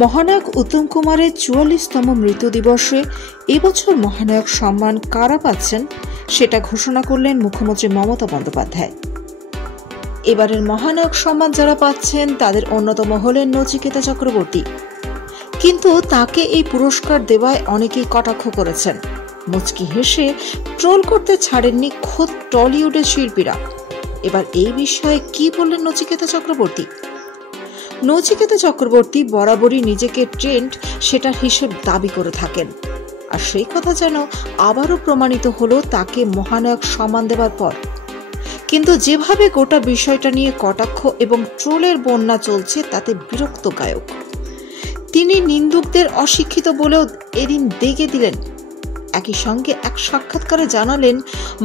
মহানায়ক উত্তম কুমারের ৪৪তম মৃত্যু দিবসে এবছর মহানায়ক সম্মান কারা পাচ্ছেন সেটা ঘোষণা করলেন মুখ্যমন্ত্রী মমতা বন্দ্যোপাধ্যায়। এবারের মহানায়ক সম্মান যারা পাচ্ছেন তাদের অন্যতম হলেন নচিকেতা চক্রবর্তী। কিন্তু তাকে এই পুরস্কার দেওয়ায় অনেকেই কটাক্ষ করেছেন। মুচকি হেসে ট্রোল করতে ছাড়েননি খোদ টলিউডের শিল্পীরা। এবার এই বিষয়ে কি বললেন নচিকেতা চক্রবর্তী? নচিকেতা চক্রবর্তী বরাবরই নিজেকে ট্রেন্ড সেটার হিসেব দাবি করে থাকেন, আর সেই কথা যেন আবারও প্রমাণিত হলো তাকে মহানায়ক সম্মান দেওয়ার পর। কিন্তু যেভাবে গোটা বিষয়টা নিয়ে কটাক্ষ এবং ট্রোলের বন্যা চলছে তাতে বিরক্ত গায়ক। তিনি নিন্দুকদের অশিক্ষিত বলেও এদিন দেগে দিলেন। একই সঙ্গে এক সাক্ষাৎকারে জানালেন,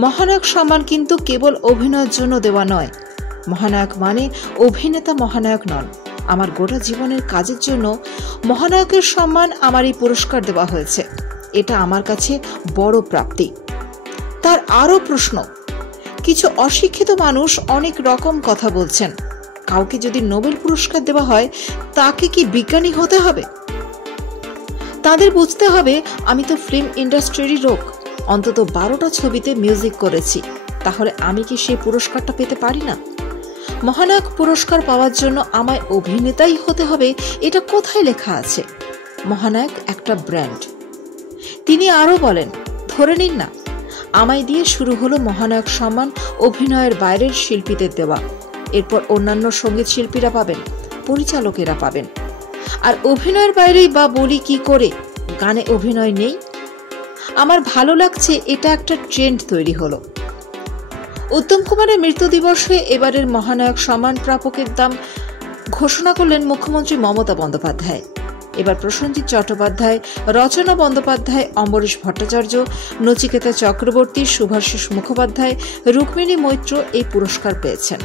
মহানায়ক সম্মান কিন্তু কেবল অভিনয়ের জন্য দেওয়া নয়। মহানায়ক মানে অভিনেতা মহানায়ক নন। আমার গোটা জীবনের কাজের জন্য মহানায়কের সম্মান, আমার এই পুরস্কার দেওয়া হয়েছে। এটা আমার কাছে বড় প্রাপ্তি। তার আরো প্রশ্ন, কিছু অশিক্ষিত মানুষ অনেক রকম কথা বলছেন। কাউকে যদি নোবেল পুরস্কার দেওয়া হয় তাকে কি বিজ্ঞানী হতে হবে? তাদের বুঝতে হবে আমি তো ফিল্ম ইন্ডাস্ট্রিরই লোক, অন্তত 12টা ছবিতে মিউজিক করেছি, তাহলে আমি কি সেই পুরস্কারটা পেতে পারি না? মহানায়ক পুরস্কার পাওয়ার জন্য আমায় অভিনেতাই হতে হবে এটা কোথায় লেখা আছে? মহানায়ক একটা ব্র্যান্ড। তিনি আরো বলেন, ধরে নিন না আমায় দিয়ে শুরু হলো মহানায়ক সম্মান অভিনয়ের বাইরের শিল্পীদের দেওয়া, এরপর অন্যান্য সঙ্গীত শিল্পীরা পাবেন, পরিচালকেরা পাবেন। আর অভিনয়ের বাইরেই বা বলি কি করে, গানে অভিনয় নেই? আমার ভালো লাগছে এটা একটা ট্রেন্ড তৈরি হলো। উত্তম কুমারের মৃত্যু দিবসে এবারের মহানায়ক সম্মান প্রাপকের দাম ঘোষণা করলেন মুখ্যমন্ত্রী মমতা বন্দ্যোপাধ্যায়। এবার প্রসেনজিৎ চট্টোপাধ্যায়, রচনা বন্দ্যোপাধ্যায়, অম্বরীশ ভট্টাচার্য, নচিকেতা চক্রবর্তী, শুভাশিস মুখোপাধ্যায়, রুক্মিণী মৈত্র এই পুরস্কার পেয়েছেন।